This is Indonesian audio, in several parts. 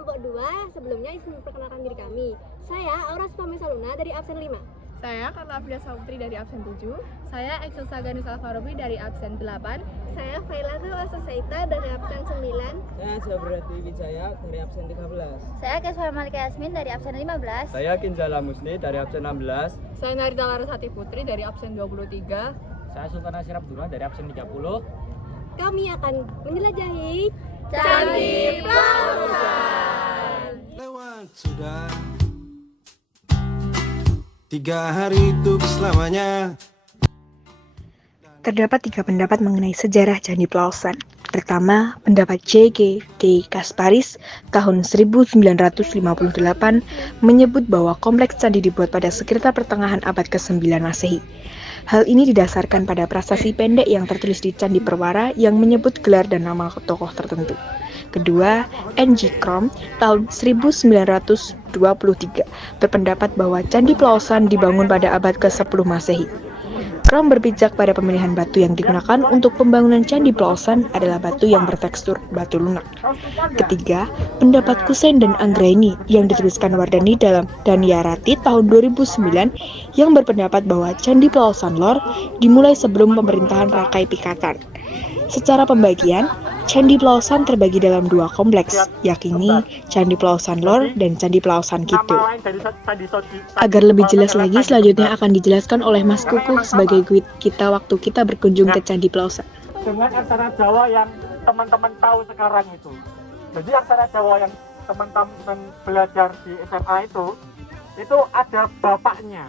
kelompok 2, sebelumnya izin memperkenalkan diri kami. Saya Aura Supamesa Luna dari absen 5. Saya Karla Afida Saputri dari absen 7. Saya Excelsa Ganus Alfarobi dari absen 8. Saya Failatul Asasaita dari absen 9. Saya Jabrati Wijaya dari absen 13. Saya Keswa Malika Yasmin dari absen 15. Saya Kinjala Musni dari absen 16. Saya Narita Larasati Putri dari absen 23. Saya Sultana Sirap Duna dari absen 30. Kami akan menjelajahi Candi Plausan. Lewat sudah 3 hari itu selamanya. Terdapat 3 pendapat mengenai sejarah Candi Plausan. Pertama, pendapat J.G. D. Kasparis tahun 1958 menyebut bahwa kompleks candi dibuat pada sekitar pertengahan abad ke-9 Masehi. Hal ini didasarkan pada prasasti pendek yang tertulis di Candi Perwara yang menyebut gelar dan nama tokoh tertentu. Kedua, N.G. Krom tahun 1923 berpendapat bahwa Candi Plausan dibangun pada abad ke-10 Masehi. Krom berpijak pada pemilihan batu yang digunakan untuk pembangunan Candi Plausan adalah batu yang bertekstur batu lunak. Ketiga, pendapat Kusen dan Anggraini yang dituliskan Wardani dalam Danyarati tahun 2009 yang berpendapat bahwa Candi Plausan Lor dimulai sebelum pemerintahan Rakai Pikatan. Secara pembagian, Candi Plausan terbagi dalam 2 kompleks, yakni Candi Plausan Lor dan Candi Plausan Kidul. Agar lebih jelas lagi, selanjutnya akan dijelaskan oleh Mas Kukuh sebagai guide kita waktu kita berkunjung ke Candi Plausan. Dengan aksara Jawa yang teman-teman tahu sekarang itu. Jadi aksara Jawa yang teman-teman belajar di SMA itu ada bapaknya.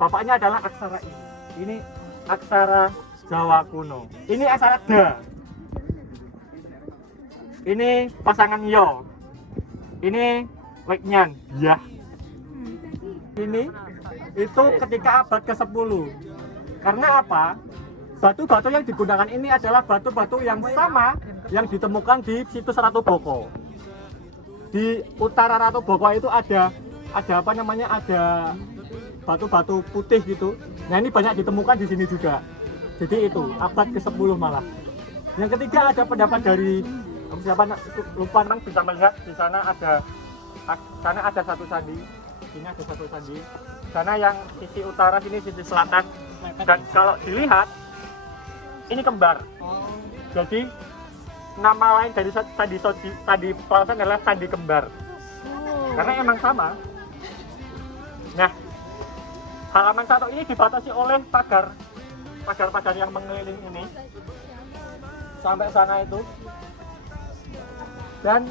Bapaknya adalah aksara ini. Ini aksara Jawa kuno. Ini aksara Da. Ini pasangan Yo. Ini Weknyan. Ya. Ini itu ketika abad ke-10. Karena apa? Batu-batu yang digunakan ini adalah batu-batu yang sama yang ditemukan di situs Ratu Boko. Di utara Ratu Boko itu ada apa namanya? Ada batu-batu putih gitu. Nah, ini banyak ditemukan di sini juga. Jadi itu abad ke-10 malah. Yang ketiga ada pendapat dari siapa lupa, nang bisa melihat di sana ada satu candi. Sini ada satu candi. Sana yang sisi utara, sini sisi selatan. Dan kalau dilihat ini kembar. Jadi nama lain dari Candi Plausan adalah Candi Kembar. Karena emang sama. Nah, halaman satu ini dibatasi oleh pagar yang mengelilingi ini sampai sana itu. Dan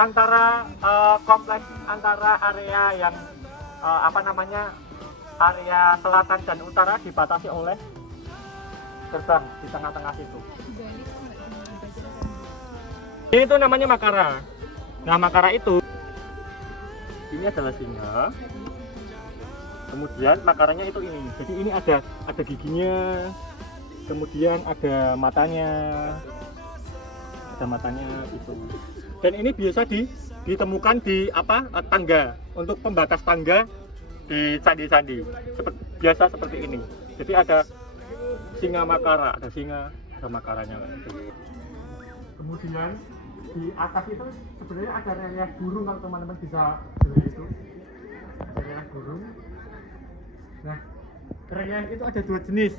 antara kompleks antara area yang area selatan dan utara dibatasi oleh gerbang di tengah-tengah situ. Ini tuh namanya Makara. Nah, Makara itu ini adalah singa. Kemudian makaranya itu ini. Jadi ini ada giginya. Kemudian ada matanya. Ada matanya itu. Dan ini biasa ditemukan di tangga, untuk pembatas tangga di candi-candi. Biasa seperti ini. Jadi ada singa Makara, ada makaranya. Kemudian di atas itu sebenarnya ada relief burung, kalau teman-teman bisa beli itu. Relief burung. Nah, relief itu ada 2 jenis.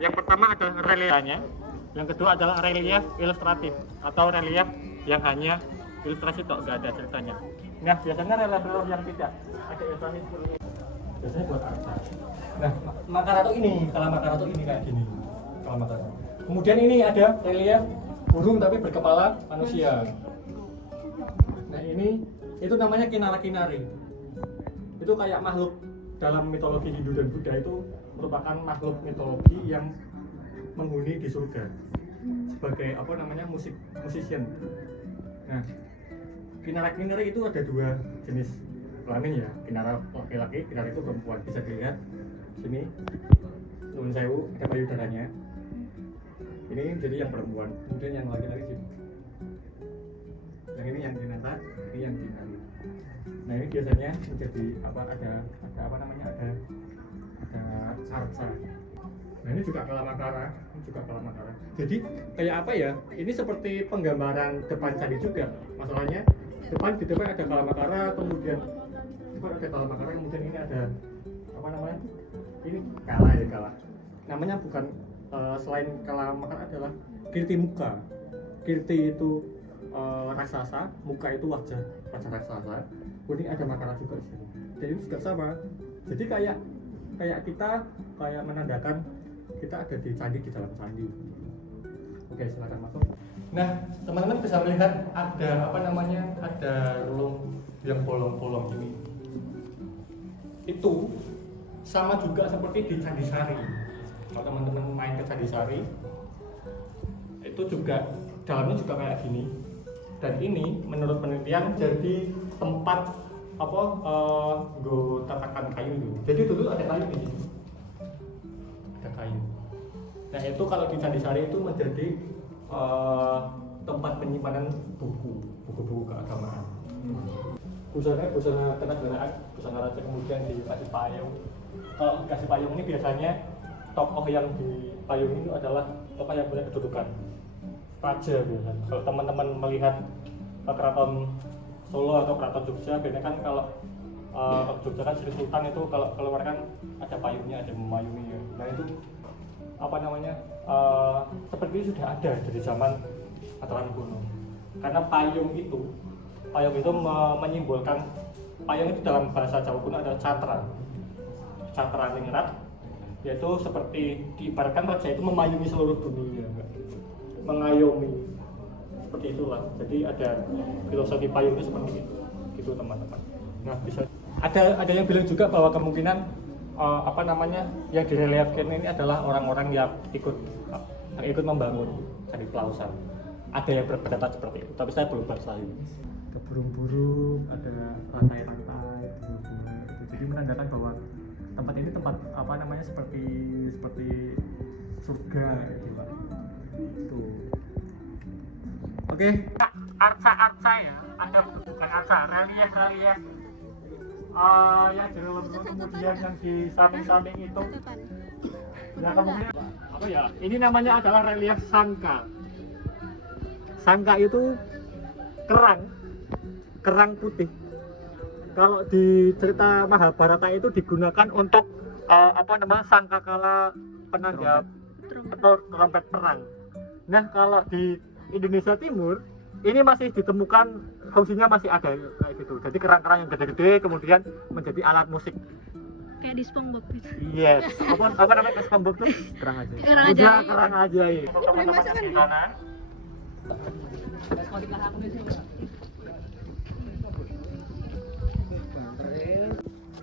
Yang pertama ada reliefnya, yang kedua adalah relief ilustratif atau relief yang hanya ilustrasi tok, nggak ada ceritanya. Nah, biasanya relief yang tidak ada ilustrasi seperti ini biasanya buat apa? Nah, Makara tuh ini, kalau Makara tuh ini kayak gini. Kalau Makara. Kemudian ini ada relief burung tapi berkepala manusia. Nah, ini itu namanya kinara-kinari. Itu kayak makhluk dalam mitologi Hindu dan Buddha, itu merupakan makhluk mitologi yang menghuni di surga sebagai musician. Nah, kinara-kinari itu ada 2 jenis kelamin ya. Kinara laki-laki, kinara itu perempuan. Bisa dilihat sini, nuwun sewu, ada payudaranya. Ini jadi yang perempuan, kemudian yang laki-laki sini. Yang ini yang kinara, ini yang kinari. Nah, ini biasanya menjadi ada sarsa. Nah, ini juga kalamakara, Jadi kayak apa ya? Ini seperti penggambaran depan candi juga. Masalahnya di depan ada Kalamakara, kemudian depan ada Kalamakara, kemudian ini ada apa namanya? Ini Kala. Namanya bukan selain Kalamakara adalah Kirti Muka. Kirti itu raksasa, muka itu wajah raksasa. Kemudian ada Makara juga di sini. Jadi itu juga sama. Jadi kayak kita kayak menandakan kita ada di candi, di dalam candi. Oke, silakan masuk. Nah, teman-teman bisa melihat ada apa namanya? Ada relung yang bolong-bolong ini. Itu sama juga seperti di Candi Sari. Kalau teman-teman main ke Candi Sari, itu juga dalamnya juga kayak gini. Dan ini menurut penelitian jadi tempat apa tatakan kayu itu. Jadi dulu ada kayu di sini. Ada kayu. Nah, itu kalau di Candi Sari itu menjadi tempat penyimpanan buku-buku keagamaan. Busana kenegaraan, busana raja kemudian dikasih payung. Kalau dikasih payung ini biasanya tokoh yang di payung itu adalah tokoh yang punya kedudukan raja biasanya. Kalau teman-teman melihat keraton Solo atau keraton Jogja, biasanya kan kalau Jogja kan Sri Sultan itu kalau keluar kan ada payungnya, ada memayungi ya. Nah itu apa namanya seperti itu sudah ada dari zaman Mataram kuno. Karena payung itu menyimbolkan, payung itu dalam bahasa Jawa kuno adalah catra ningrat, yaitu seperti diibaratkan raja itu memayungi seluruh dunia, mengayomi, seperti itulah. Jadi ada filosofi payung itu seperti itu, gitu teman-teman. Nah bisa ada yang bilang juga bahwa kemungkinan apa namanya yang direliefkan ini adalah orang-orang yang ikut membangun Candi Plausan. Ada yang berpendapat seperti itu, tapi saya belum baca ini. Ada burung-burung, ada rantai-rantai, bunga-bunga. Jadi menandakan bahwa tempat ini tempat apa namanya seperti surga gitu Pak. Tuh. Oke. Arca-arca ya, ada bukan arca, relief yang di dalam kemudian yang di samping-samping itu. Nah kemudian apa ya? Ini namanya adalah relief sangka. Sangka itu kerang putih. Kalau di cerita Mahabharata itu digunakan untuk apa namanya sangkakala penanda trompet perang. Nah kalau di Indonesia Timur ini masih ditemukan fungsinya masih ada kayak gitu. Jadi kerang-kerang yang gede-gede kemudian menjadi alat musik. Kayak di SpongeBob gitu. Yes. Apa namanya SpongeBob tuh? Kerang ajaib. Kerang ajaib. Teman-teman yang di sana.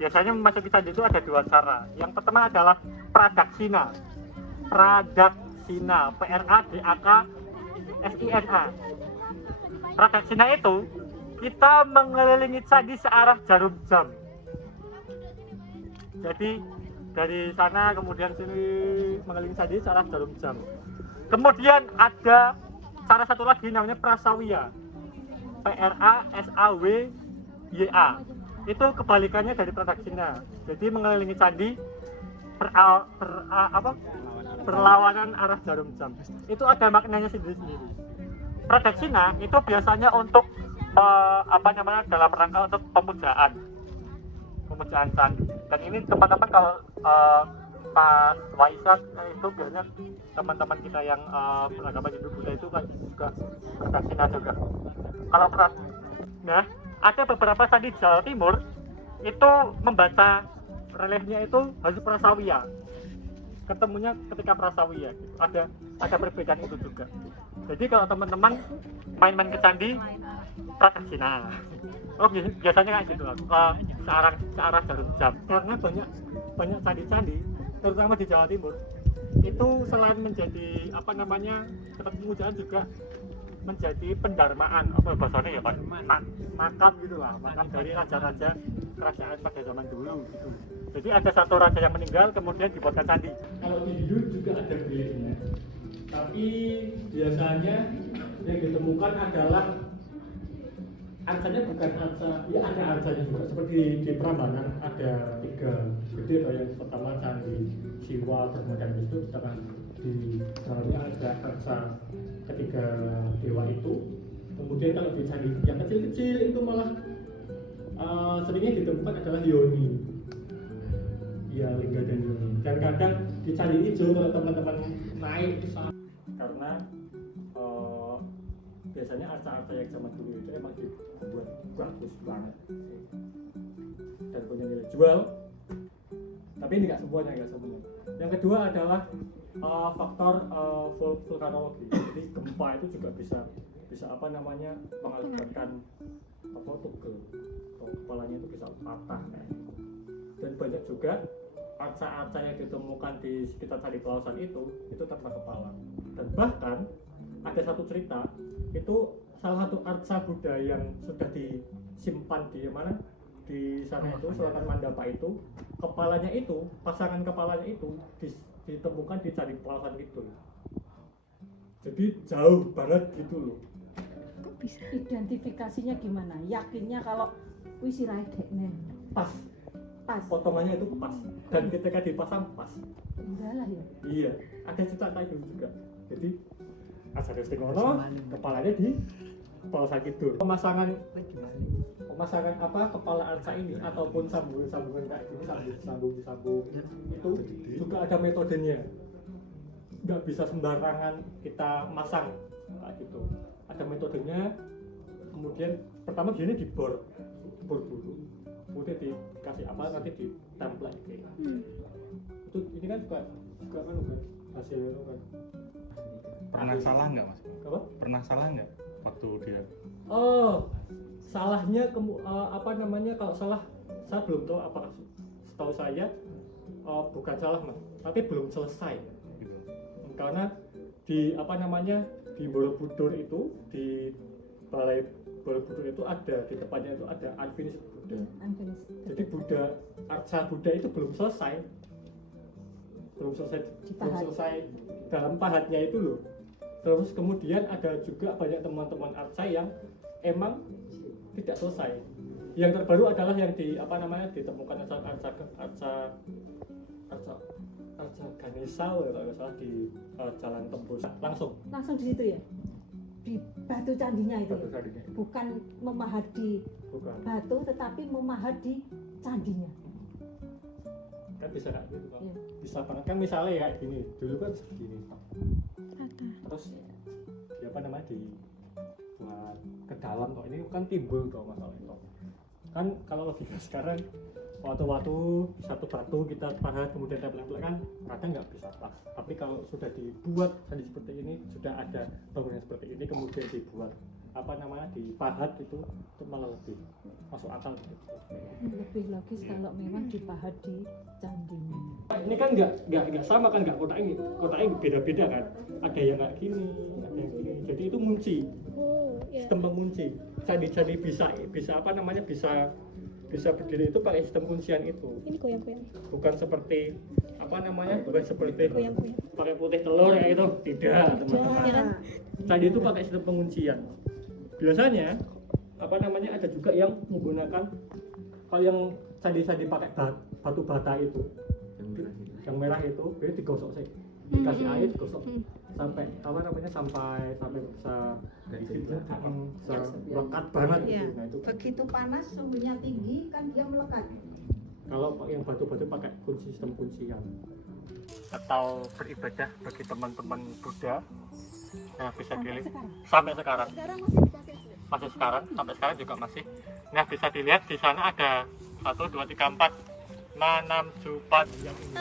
Biasanya memasuki candi itu ada dua cara. Yang pertama adalah pradaksina, PRADAKSINA. Pradaksina itu kita mengelilingi candi searah jarum jam. Jadi dari sana kemudian sini mengelilingi candi searah jarum jam. Kemudian ada cara satu lagi namanya prasawiya, PRASAWYA. Itu kebalikannya dari pradaksina. Jadi mengelilingi candi berlawanan arah jarum jam. Itu ada maknanya sendiri-sendiri. Pradaksina itu biasanya untuk dalam rangka untuk pemujaan candi. Dan ini teman-teman kalau pas Waisak itu biasanya teman-teman kita yang beragama Hindu Buddha itu kan juga pradaksina juga. Kalau nah ada beberapa candi di Jawa Timur itu membaca reliefnya itu harus prasawiya. Ketemunya ketika prasawiya gitu. Ada perbedaan itu juga. Jadi kalau teman-teman main-main ke candi pradaksina. Oh biasanya kayak gitu lah. Searah jarum jam. Karena banyak candi-candi terutama di Jawa Timur itu selain menjadi tempat pemujaan juga menjadi pendarmaan bahasanya ya Pak, makam gitulah, makam dari raja-raja kerajaan pada zaman dulu gitu. Jadi ada satu raja yang meninggal kemudian dibuatkan candi. Kalau di Hindu juga ada reliefnya, tapi biasanya yang ditemukan adalah arcanya bukan arca, ya ada arcanya juga. Seperti di Prambanan ada 3 gede, yang pertama candi Siwa, kemudian Wisnu, sedangkan di dalamnya ada arca ketiga dewa itu. Kemudian kalau dicari yang kecil-kecil itu malah seringnya ditemukan adalah yoni. Ya, lingga dan yoni. Dan kadang dicari hijau kalau teman-teman naik ke sana. Karena biasanya arca-arca yang zaman dulu itu emang dibuat bagus banget dan punya nilai jual. Tapi ini nggak semuanya. Yang kedua adalah faktor vulkanologi. Jadi gempa itu juga bisa mengakibatkan tugel atau kepalanya itu bisa patah. Dan banyak juga arca-arca yang ditemukan di sekitar Candi Pelausan itu tanpa kepala. Dan bahkan ada satu cerita, itu salah satu arca Buddha yang sudah disimpan di mana di sana itu Selatan Mandapa itu, pasangan kepalanya itu ditemukan di Candi Pelausan itu. Jadi jauh banget gitu loh. Kok bisa? Identifikasinya gimana? Yakinnya kalau wis sirahe dekne. Pas. Potongannya itu pas. Dan ketika dipasang pas. Enggak lah ya. Iya, ada cerita kayak gitu juga. Jadi Arca Desti Ngono, kepalanya di Pelausan Kidul. Pemasangan kepala arca ini ataupun sambungan kayak gini, sambung itu juga ada metodenya. Nggak bisa sembarangan kita masang kayak gitu. Ada metodenya. Kemudian pertama gini dibor dulu, kemudian dikasih nanti ditempel kayak itu. Ini kan juga kan hasilnya kan. Pernah salah nggak mas? Apa? Pernah salah nggak waktu dia? Salahnya kalau salah saya belum tahu, apakah setahu saya bukan salah mas, tapi belum selesai Gitu. karena di di Borobudur itu, di Balai Borobudur itu ada, di depannya itu ada unfinished Buddha. Jadi arca Buddha itu belum selesai dalam pahatnya itu loh. Terus kemudian ada juga banyak teman-teman arca yang emang tidak selesai. Yang terbaru adalah yang ditemukan arca Ganesha kalau nggak salah di Jalan Tembus. Langsung di situ ya? Di batu candinya itu ya? Bukan memahat di batu, tetapi memahat di candinya. Kan bisa kayak gitu kan? Iya. Bisa banget kan, misalnya kayak gini, dulu kan segini terus dibuat ke dalam toh, ini kan timbul toh masalah itu kan. Kalau logika sekarang waktu satu batu kita pahat kemudian tempel kan kadang nggak bisa pas. Tapi kalau sudah dibuat tadi seperti ini, sudah ada bangunan seperti ini kemudian dibuat dipahat itu malah lebih masuk akal gitu. Lebih logis kalau memang dipahat di candinya. Ini kan nggak sama kan, nggak kotaknya beda-beda kan. Ada yang kayak gini, ada yang gini. Jadi itu ngunci. Sistem pengunci. Candi bisa berdiri itu pakai sistem kuncian itu. Ini goyang-goyang. Bukan seperti pakai putih telur kayak itu, tidak teman-teman. Candi itu pakai sistem penguncian. Biasanya ada juga yang menggunakan, kalau yang candi-candi pakai batu bata itu, yang merah itu, jadi digosok sih, dikasih air digosok sampai bisa melekat banget gitu. Nah, itu begitu panas suhunya tinggi kan dia melekat. kalau yang batu-batu pakai sistem kuncian. Atau beribadah bagi teman-teman Buddha yang bisa dilihat sampai sekarang masih sampai sekarang juga masih. Nah, bisa dilihat di sana ada 1, 2, 3, 4, 5, 6, 7, 4 yang ini.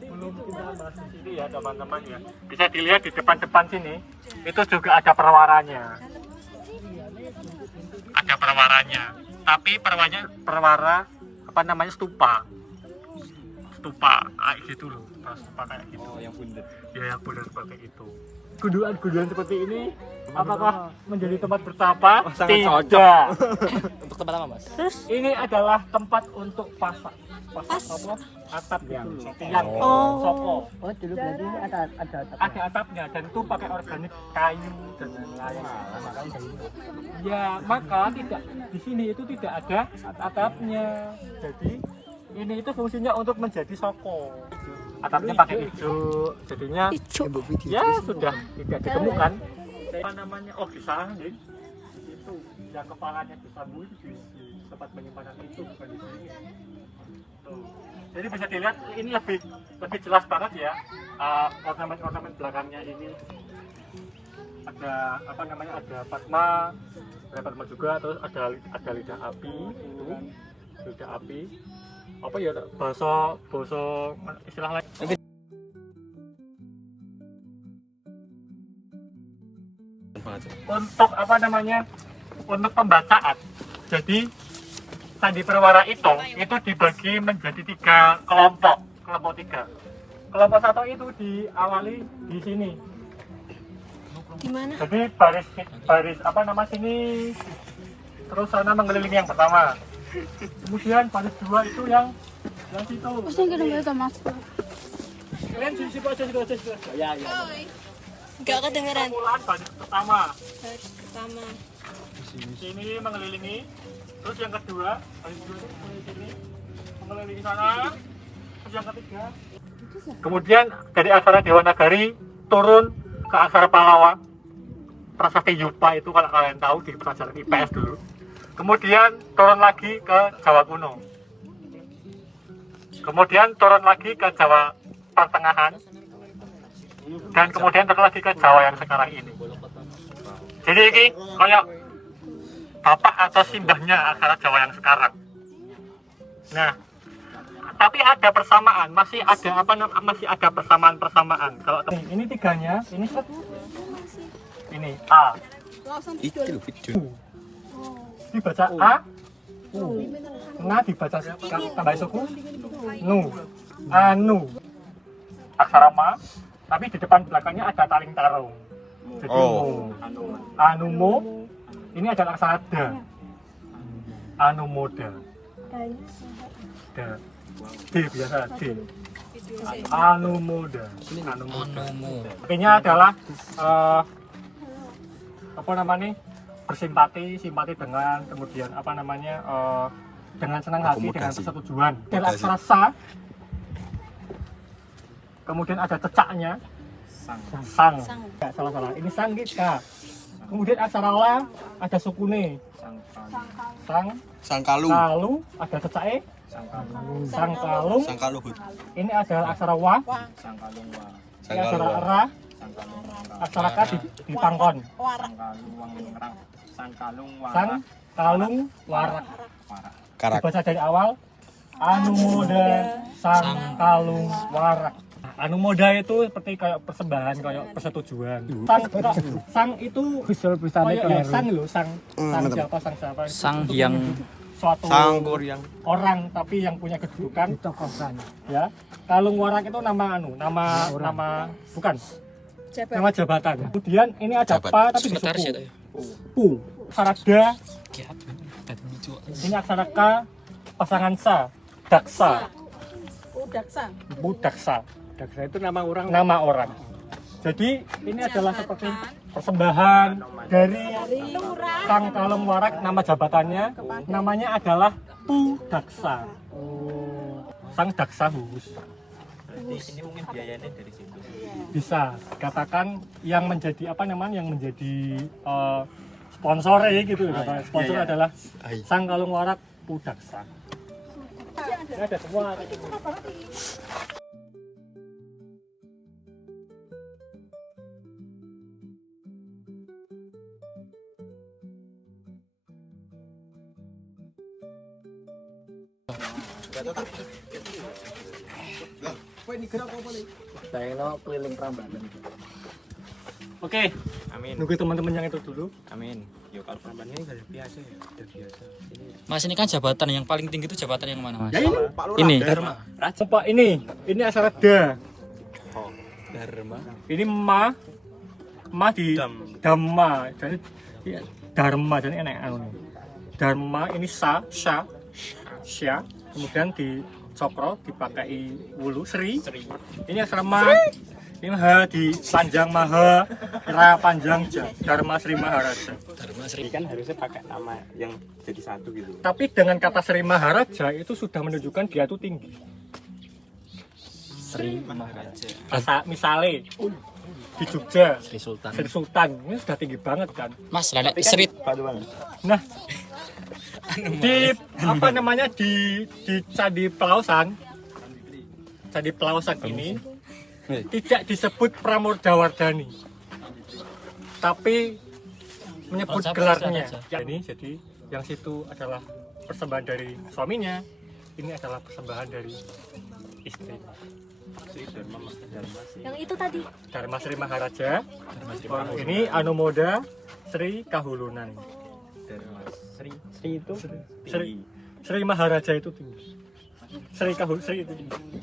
Belum kita bahas di sini ya teman-teman ya. Bisa dilihat di depan sini itu juga ada perwaranya. Tapi perwara stupa kayak gitu loh. Stupa kayak gitu. Oh, yang bundar. Ya, yang bundar seperti itu. Gunduan seperti ini apakah menjadi tempat bertapa? Sangat Tidak. cocok. Untuk tempat apa, Mas? Terus Ini adalah tempat untuk pasak atap gitu loh. Tiang sopo. Oh, dulu berarti ini ada Ada atapnya dan itu pakai organik kayu dan lain-lain. Ya, maka di sini itu tidak ada atapnya. Jadi ini itu fungsinya untuk menjadi soko. atapnya pakai hijau, jadinya ya sudah tidak ditemukan. Apa namanya? Oh, di sana nih. Itu yang kepalanya disambung itu di tempat penyimpanan itu, bukan di sini. Tuh. Jadi bisa dilihat ini lebih jelas banget ya. Ornamen belakangnya ini ada apa namanya, ada Fatma juga, terus ada lidah api itu, lidah api apa ya, bahasa istilah lain. Untuk apa namanya, untuk pembacaan, jadi Candi Perwara itu dibagi menjadi 3 kelompok 3. Kelompok 1 itu diawali di sini. Gimana? Jadi baris apa nama sini, terus sana mengelilingi yang pertama. Kemudian baris 2 itu yang situ. Kalian di situ aja. Ya. Enggak kedengeran. Permulaan baris pertama. Baris pertama. Sini mengelilingi. Terus yang kedua, baris 2 itu dari sini mengelilingi sana. Terus yang ketiga. Kemudian dari aksara Dewanagari turun ke aksara Pallawa, Prasasti Yupa itu kalau kalian tahu di pelajaran IPS dulu. Kemudian turun lagi ke Jawa Kuno. Kemudian turun lagi ke Jawa Pertengahan. Dan kemudian turun lagi ke Jawa yang sekarang ini. Jadi ini kayak bapak atau simbahnya aksara Jawa yang sekarang. Nah, tapi ada persamaan, masih ada persamaan. Kalau ini 3-nya, ini ini A. Dibaca A, U. Nah, dibaca tambah suku Nu. Anu. Aksara Ma, tapi di depan belakangnya ada taling tarung. Jadi Mu. Anumo. Ini adalah aksara Da. Anumoda. Da. D biasa D. Anumoda. Artinya adalah apa namanya, bersimpati dengan, kemudian apa namanya, dengan senang hati, dengan persetujuan. Dan aksara Sa, kemudian ada cecaknya Sang. Nggak salah. Ini Sang kita. Kemudian aksara La ada sukune Kalu ada cecake Sangkaluhut. Ini adalah aksara Wa. Ini aksara Ra. Aksara Ka di pangkon. Sangkalung Warak. Dibaca dari awal. Anumoda Sangkalung Warak. Anumoda itu seperti kayak persembahan, kayak persetujuan. Sang itu kayak sang loh, sang siapa? Sang yang suatu orang tapi yang punya kedudukan. Ya. Kalung Warak itu nama bukan. Nama jabatan. Kemudian ini ada Pa tapi disuku. Pu. Aksara Da. Ini aksara K, pasangan Sa. Daksa. Budaksa. Daksa itu nama orang. Jadi ini adalah seperti persembahan dari Sang Kalung Warak, nama jabatannya, namanya adalah Pu Daksa. Sang Daksa Hus. Ini mungkin biayanya dari situ. Bisa dikatakan yang menjadi sponsor gitu. Sponsor adalah Sang Kalung Warak Pu Daksa. Ini ada semua. Saya keliling Prambanan. Oke, Amin. nunggu teman-teman yang itu dulu. Amin. Yo kalau Prambanan ini udah biasa ya, udah biasa. Mas, ini kan jabatan yang paling tinggi itu jabatan yang mana, Mas? Ya ini. Ini. Pak, ini aksara Da. Dharma. Ini Ma di Dhamma. Jadi Dharma, jadi enak Dharma ini Sya. Kemudian di Cokro dipakai wulu Sri. Ini aksara Ma. Ini Ha di panjang Maha, Ra panjang Ja. Dharma Sri Maharaja. Ini kan harusnya pakai nama yang jadi satu gitu. Tapi dengan kata Sri Maharaja itu sudah menunjukkan dia itu tinggi. Sri Maharaja. Misalnya di Jogja Sri Sultan. Sri Sultan ini sudah tinggi banget kan. Mas, lah nek Sri Nah, di apa namanya di Candi Pelausan ini tidak disebut Pramodawardhani, tapi menyebut gelarnya. Jadi yang situ adalah persembahan dari suaminya, ini adalah persembahan dari istri. Yang itu tadi. Dharma Sri Maharaja. Ini Anumoda Sri Kahulunan. Sri itu Sri Maharaja itu tinggi. Sri itu tinggi.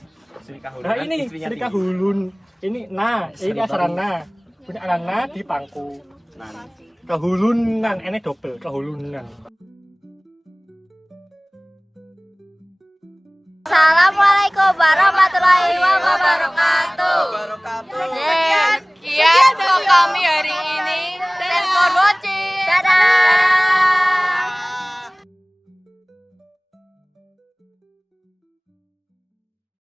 Nah ini Sri Kahulun. Ini ini asrana. Punya arana di pangku. Kahulunan, ini double Kahulunan. Assalamualaikum warahmatullahi wabarakatuh. Sekian vlog kami hari ini.